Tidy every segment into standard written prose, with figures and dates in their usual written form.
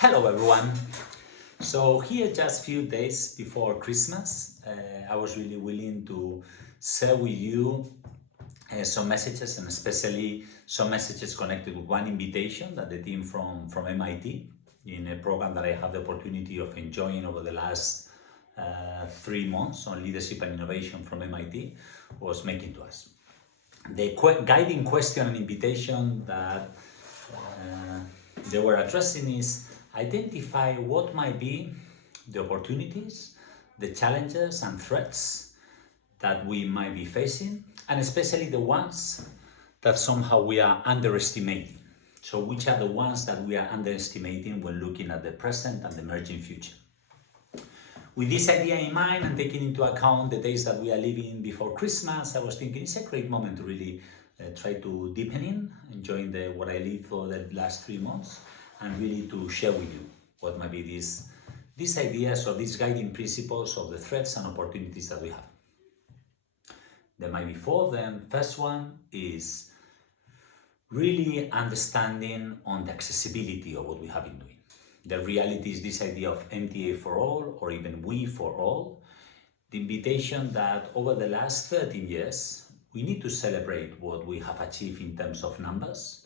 Hello everyone. So here just few days before Christmas, I was really willing to share with you some messages, and especially some messages connected with one invitation that the team from MIT, in a program that I have the opportunity of enjoying over the last 3 months on leadership and innovation from MIT, was making to us. The guiding question and invitation that they were addressing is identify what might be the opportunities, the challenges and threats that we might be facing, and especially the ones that somehow we are underestimating. So which are the ones that we are underestimating when looking at the present and the emerging future? With this idea in mind and taking into account the days that we are living before Christmas, I was thinking it's a great moment to really try to deepen in, enjoying what I lived for the last 3 months, and really to share with you what might be these ideas or these guiding principles of the threats and opportunities that we have. There might be four of them. First one is really understanding on the accessibility of what we have been doing. The reality is this idea of MTA for all, or even we for all. The invitation that over the last 13 years, we need to celebrate what we have achieved in terms of numbers,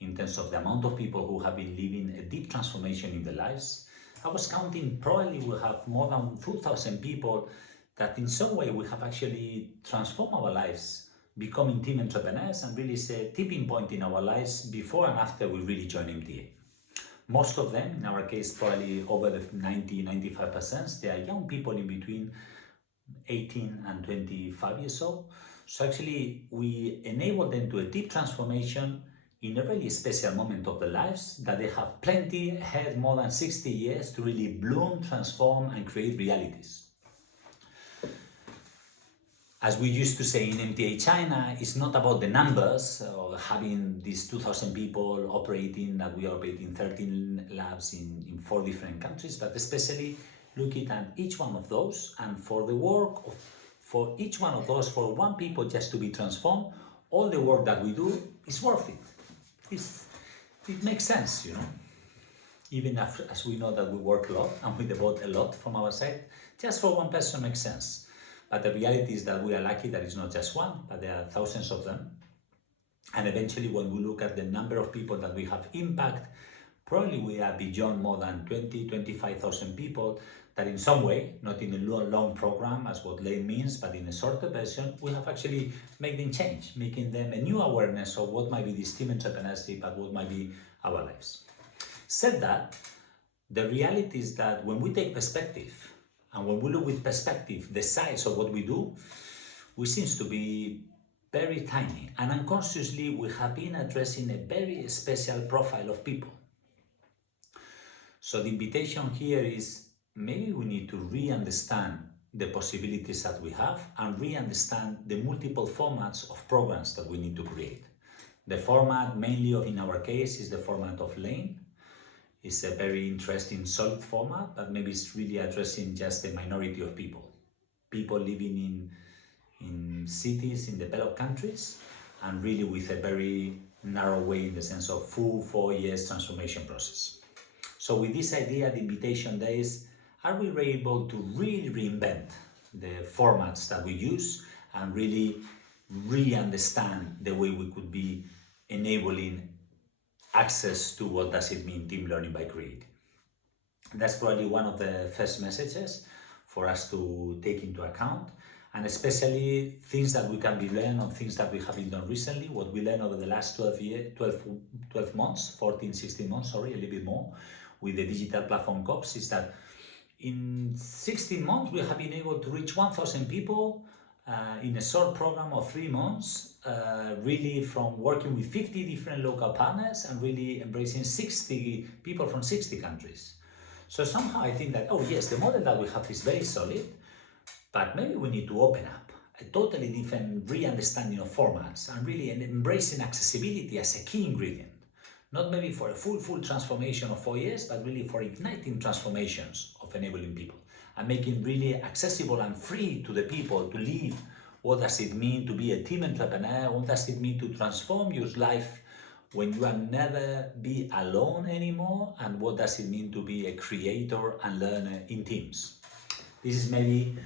in terms of the amount of people who have been living a deep transformation in their lives. I was counting, probably we have more than 2,000 people that in some way we have actually transformed our lives, becoming team entrepreneurs, and really say a tipping point in our lives before and after we really joined MTA. Most of them, in our case, probably over the 90-95%, they are young people in between 18 and 25 years old. So actually, we enable them to a deep transformation in a really special moment of their lives, that they have plenty ahead, more than 60 years to really bloom, transform, and create realities. As we used to say in MTA China, it's not about the numbers or having these 2,000 people operating, that we operate in 13 labs in 4 different countries, but especially looking at each one of those, and for the work of, for each one of those, for one people just to be transformed, all the work that we do is worth it. It makes sense, you know. Even as we know that we work a lot and we devote a lot from our side, just for one person makes sense. But the reality is that we are lucky that it's not just one, but there are thousands of them. And eventually, when we look at the number of people that we have impact, probably we are beyond more than 25,000 people that in some way, not in a long program as what LEINN means, but in a shorter version, we have actually made them change, making them a new awareness of what might be this team entrepreneurship and what might be our lives. Said that, the reality is that when we take perspective, and when we look with perspective, the size of what we do, we seem to be very tiny. And unconsciously, we have been addressing a very special profile of people. So the invitation here is maybe we need to re-understand the possibilities that we have and re-understand the multiple formats of programs that we need to create. The format mainly in our case is the format of LEINN. It's a very interesting, solid format, but maybe it's really addressing just the minority of people. People living in cities, in developed countries, and really with a very narrow way in the sense of full 4 years transformation process. So with this idea, the invitation there is, are we able to really reinvent the formats that we use and really re-understand the way we could be enabling access to what does it mean team learning by creating? That's probably one of the first messages for us to take into account, and especially things that we can be learned on things that we have been done recently, what we learned over the last 12 months, 14, 16 months, sorry, a little bit more, with the digital platform COPS, is that in 16 months we have been able to reach 1,000 people in a short program of 3 months, really from working with 50 different local partners and really embracing 60 people from 60 countries. So somehow I think that, oh yes, the model that we have is very solid, but maybe we need to open up a totally different re-understanding of formats and really embracing accessibility as a key ingredient. Not maybe for a full transformation of 4 years, but really for igniting transformations of enabling people and making really accessible and free to the people to live. What does it mean to be a team entrepreneur? What does it mean to transform your life when you are never be alone anymore, and what does it mean to be a creator and learner in teams. This is maybe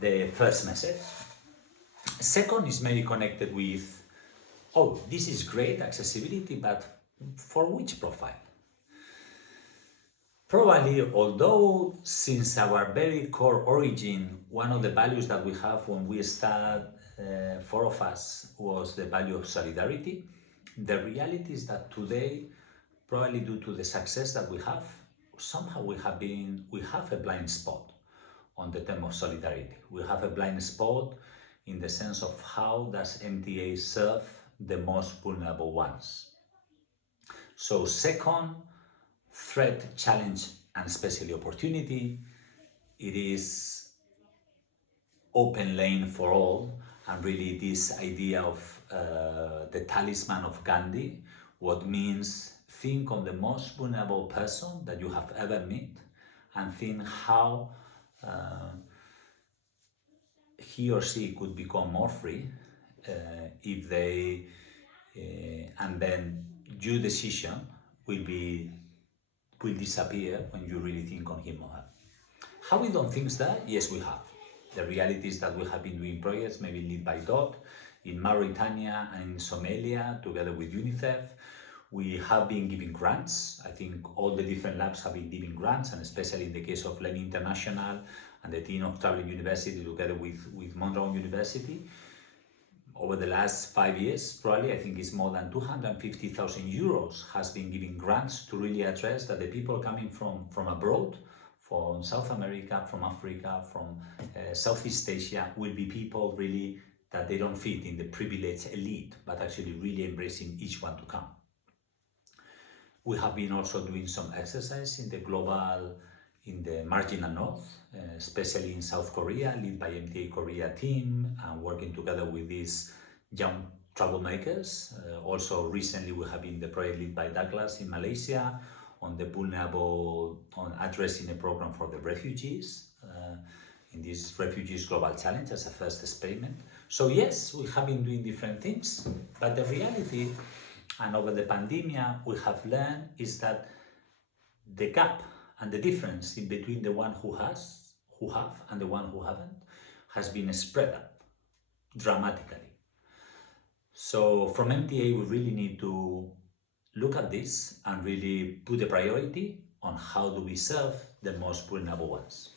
the first message. Second is maybe connected with, oh, this is great accessibility, but for which profile? Probably, although since our very core origin, one of the values that we have when we start, four of us, was the value of solidarity. The reality is that today, probably due to the success that we have, somehow we have a blind spot on the term of solidarity. We have a blind spot in the sense of how does MTA serve the most vulnerable ones. So second, threat, challenge, and especially opportunity, it is open lane for all, and really this idea of the talisman of Gandhi, what means think on the most vulnerable person that you have ever met and think how he or she could become more free if they, and then your decision will disappear when you really think on him or her. Have we done things there? Yes, we have. The reality is that we have been doing projects, maybe led by DOT, in Mauritania and in Somalia, together with UNICEF. We have been giving grants. I think all the different labs have been giving grants, and especially in the case of LEINN International and the team of Traveling University, together with Monroe University. Over the last 5 years, probably, I think it's more than 250,000 euros has been giving grants to really address that the people coming from abroad, from South America, from Africa, from Southeast Asia, will be people really that they don't fit in the privileged elite, but actually really embracing each one to come. We have been also doing some exercise in the marginal north, especially in South Korea, led by MTA Korea team, and working together with these young troublemakers. Also recently we have been the project led by Douglas in Malaysia on the vulnerable, on addressing a program for the refugees, in this Refugees Global Challenge as a first experiment. So yes, we have been doing different things, but the reality, and over the pandemic we have learned, is that the gap and the difference in between the one who have and the one who haven't has been spread up dramatically. So from MTA we really need to look at this and really put a priority on how do we serve the most vulnerable ones.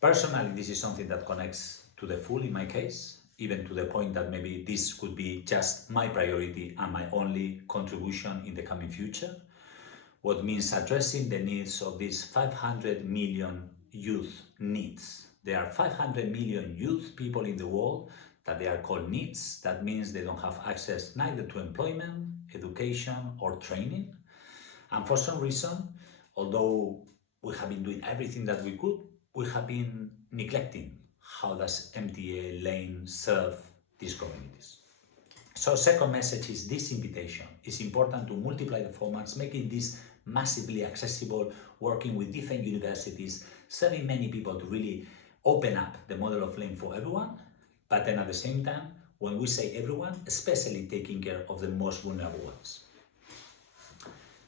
Personally, this is something that connects to the full in my case, even to the point that maybe this could be just my priority and my only contribution in the coming future. What means addressing the needs of these 500 million youth needs. There are 500 million youth people in the world that they are called needs. That means they don't have access neither to employment, education, or training. And for some reason, although we have been doing everything that we could, we have been neglecting how does MTA-LEINN serve these communities. So second message is this invitation. It's important to multiply the formats, making this massively accessible, working with different universities, serving many people to really open up the model of LEINN for everyone. But then at the same time, when we say everyone, especially taking care of the most vulnerable ones.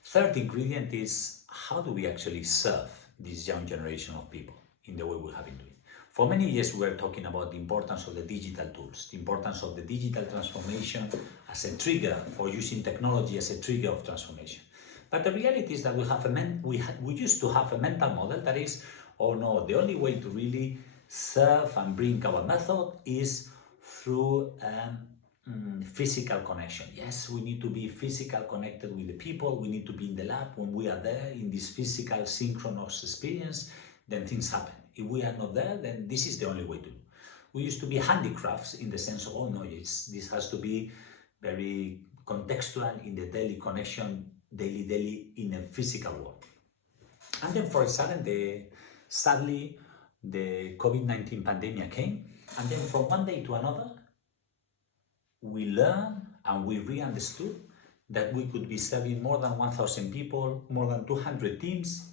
Third ingredient is how do we actually serve this young generation of people in the way we have been doing. For many years, we were talking about the importance of the digital tools, the importance of the digital transformation as a trigger for using technology as a trigger of transformation. But the reality is that we used to have a mental model that is, oh no, the only way to really serve and bring our method is through physical connection. Yes, we need to be physical connected with the people. We need to be in the lab. When we are there in this physical synchronous experience, then things happen. If we are not there, then this is the only way to do. We used to be handicrafts in the sense of, oh no, this has to be very contextual in the daily connection, daily in a physical world. And then for a sudden, sadly, the COVID-19 pandemic came, and then from one day to another, we learned and we re-understood that we could be serving more than 1,000 people, more than 200 teams,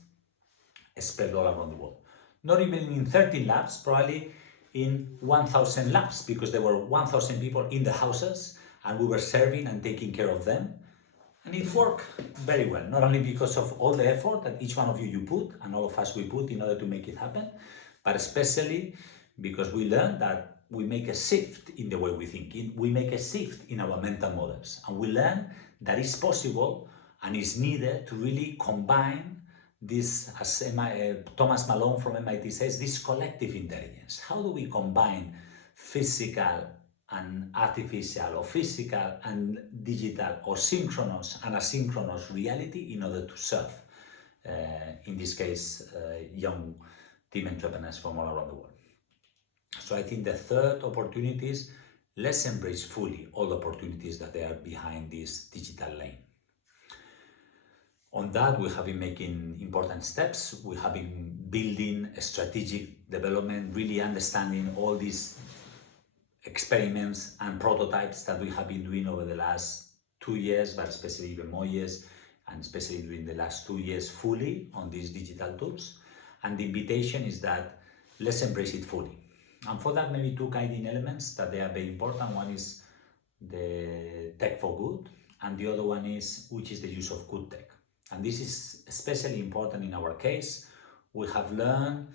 spread all around the world. Not even in 13 labs, probably in 1,000 labs, because there were 1,000 people in the houses and we were serving and taking care of them And it worked very well, not only because of all the effort that each one of you put and all of us we put in order to make it happen, but especially because we learned that we make a shift in the way we think. We make a shift in our mental models, and we learn that it's possible and is needed to really combine this, as Thomas Malone from MIT says, this collective intelligence. How do we combine physical and artificial, or physical and digital, or synchronous and asynchronous reality in order to serve, in this case, young team entrepreneurs from all around the world? So I think the third opportunity is, let's embrace fully all the opportunities that they are behind this digital lane. On that, we have been making important steps. We have been building a strategic development, really understanding all these experiments and prototypes that we have been doing over the last 2 years, but especially even more years, and especially during the last 2 years fully on these digital tools. And the invitation is that let's embrace it fully. And for that, maybe 2 guiding elements that they are very important. One is the tech for good, and the other one is which is the use of good tech. And this is especially important in our case. We have learned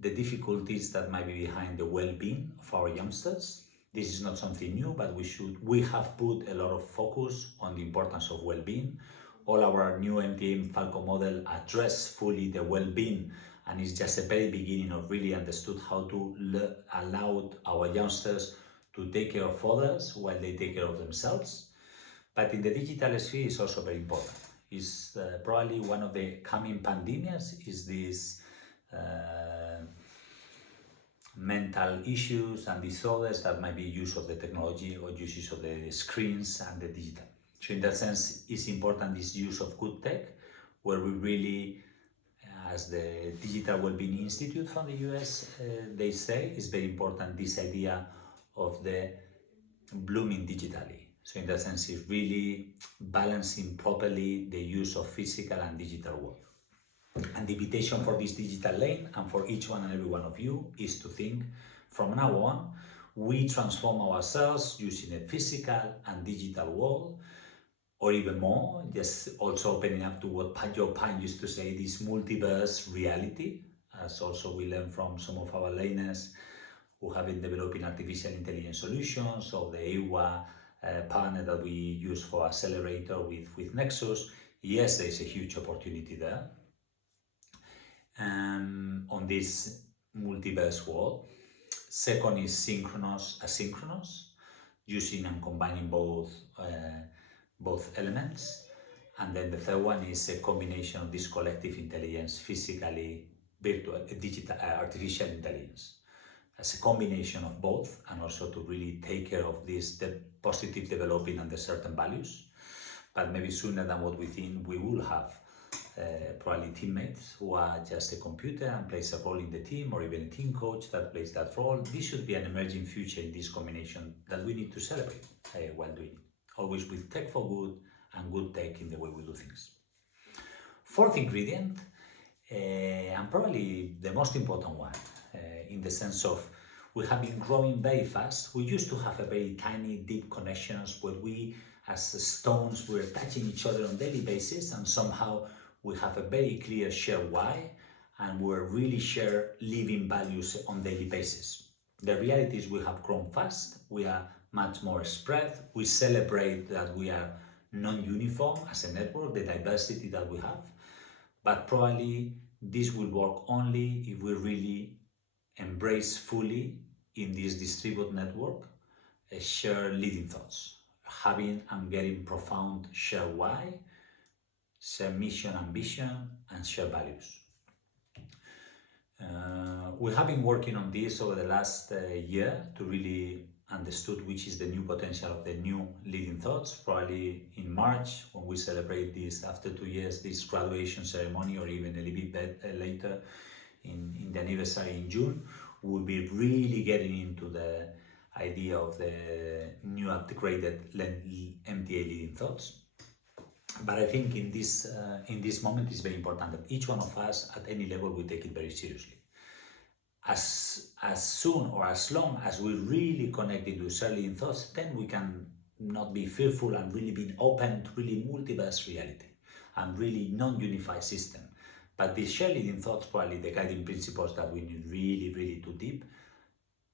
the difficulties that might be behind the well-being of our youngsters. This is not something new, but we have put a lot of focus on the importance of well-being. All our new MTA Falco model address fully the well-being, and it's just a very beginning of really understood how to allow our youngsters to take care of others while they take care of themselves. But in the digital sphere, it's also very important. It's probably one of the coming pandemics is this mental issues and disorders that might be use of the technology or uses of the screens and the digital. So in that sense, it's important this use of good tech, where we really, as the Digital Wellbeing Institute from the US, they say, it's very important this idea of the blooming digitally. So in that sense, it's really balancing properly the use of physical and digital world. And the invitation for this digital lane and for each one and every one of you is to think, from now on, we transform ourselves using a physical and digital world, or even more, just also opening up to what Joe Pine used to say, this multiverse reality, as also we learn from some of our learners who have been developing artificial intelligence solutions, or the AWA partner that we use for accelerator with Nexus. Yes, there's a huge opportunity there on this multiverse world. Second is synchronous, asynchronous, using and combining both elements. And then the third one is a combination of this collective intelligence, physically, virtual, digital, artificial intelligence, as a combination of both, and also to really take care of this, the positive developing under certain values. But maybe sooner than what we think, we will have probably teammates who are just a computer and plays a role in the team, or even a team coach that plays that role. This should be an emerging future in this combination that we need to celebrate while doing it. Always with tech for good and good tech in the way we do things. Fourth ingredient, and probably the most important one, in the sense of we have been growing very fast. We used to have a very tiny, deep connections where we, as stones, were touching each other on a daily basis, and somehow we have a very clear shared why, and we're really share living values on a daily basis. The reality is we have grown fast, we are much more spread, we celebrate that we are non-uniform as a network, the diversity that we have, but probably this will work only if we really embrace fully in this distributed network a shared leading thoughts, having and getting profound shared why, shared mission and vision, and shared values. We have been working on this over the last year to really understood which is the new potential of the new leading thoughts. Probably in March, when we celebrate this, after 2 years, this graduation ceremony, or even a little bit later in the anniversary in June, we'll be really getting into the idea of the new upgraded MTA leading thoughts. But I think in this moment, it's very important that each one of us at any level will take it very seriously. As soon or as long as we really connect into shared leading thoughts, then we can not be fearful and really being open to really multiverse reality and really non-unified system. But the shared leading thoughts, probably the guiding principles that we need really to deep.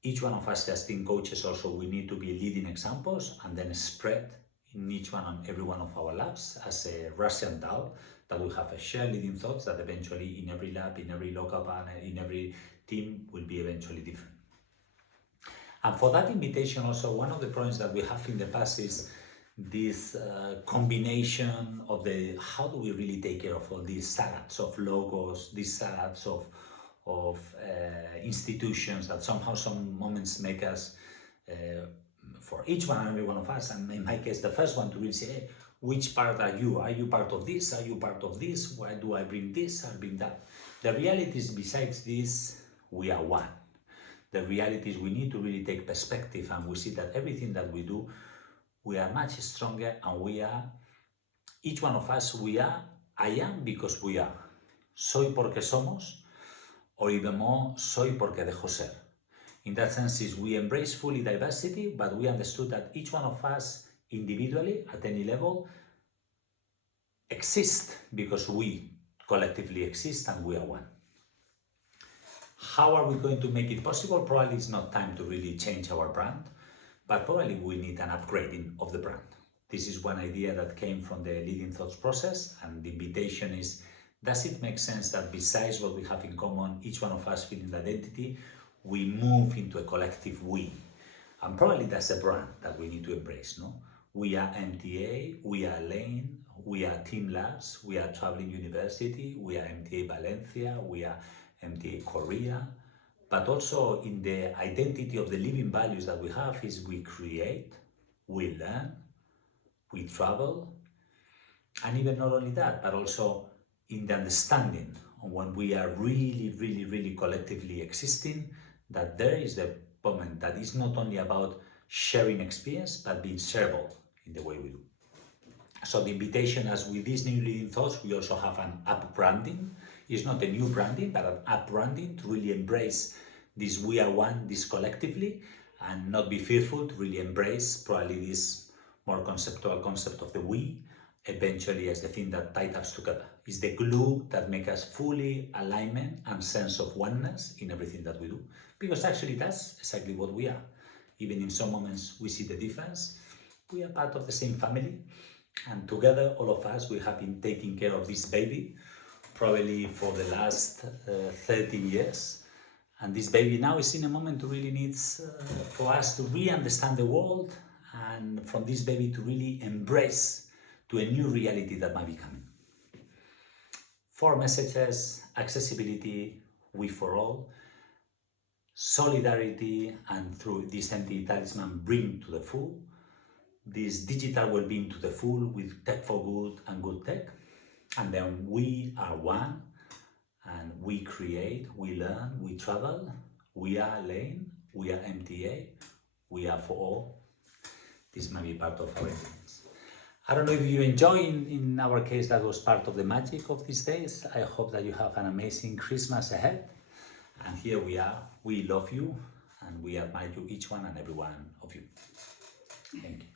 Each one of us as team coaches also, we need to be leading examples and then spread in each one and every one of our labs as a Russian doll, that we have a shared leading thoughts that eventually in every lab, in every local panel, in every team will be eventually different. And for that invitation also, one of the problems that we have in the past is this combination of the, how do we really take care of all these salads of logos, these salads of institutions that somehow some moments make us, for each one and every one of us, and in my case, the first one to really say, hey, which part are you? Are you part of this? Are you part of this? Why do I bring this? I bring that. The reality is, besides this, we are one. The reality is we need to really take perspective, and we see that everything that we do, we are much stronger, and we are, each one of us, we are, I am because we are. Soy porque somos, or even more, soy porque dejo ser. In that sense, is we embrace fully diversity, but we understood that each one of us individually, at any level, exist because we collectively exist and we are one. How are we going to make it possible? Probably it's not time to really change our brand, but probably we need an upgrading of the brand. This is one idea that came from the Leading Thoughts process, and the invitation is, does it make sense that besides what we have in common, each one of us feeling the identity, we move into a collective we? And probably that's a brand that we need to embrace, no? We are MTA, we are LEINN, we are Team Labs, we are Traveling University, we are MTA Valencia, we are MTA Korea. But also in the identity of the living values that we have is we create, we learn, we travel, and even not only that, but also in the understanding of when we are really collectively existing, that there is the moment that is not only about sharing experience, but being shareable in the way we do. So the invitation, as with these new leading thoughts, we also have an up branding. It's not a new branding, but an up branding to really embrace this we are one, this collectively, and not be fearful, to really embrace probably this more conceptual concept of the we, eventually as the thing that ties us together. It's the glue that makes us fully alignment and sense of oneness in everything that we do. Because actually that's exactly what we are. Even in some moments we see the difference. We are part of the same family, and together, all of us, we have been taking care of this baby probably for the last 13 years. And this baby now is in a moment to really needs for us to re-understand the world, and from this baby to really embrace to a new reality that might be coming. 4 messages: accessibility, we for all, solidarity, and through this MTA talisman, bring to the full, this digital well-being to the full with tech for good and good tech. And then we are one, and we create, we learn, we travel, we are LEINN, we are MTA, we are for all. This might be part of our experience. I don't know if you enjoy, in our case, that was part of the magic of these days. I hope that you have an amazing Christmas ahead. And here we are, we love you, and we admire you, each one and every one of you. Thank you.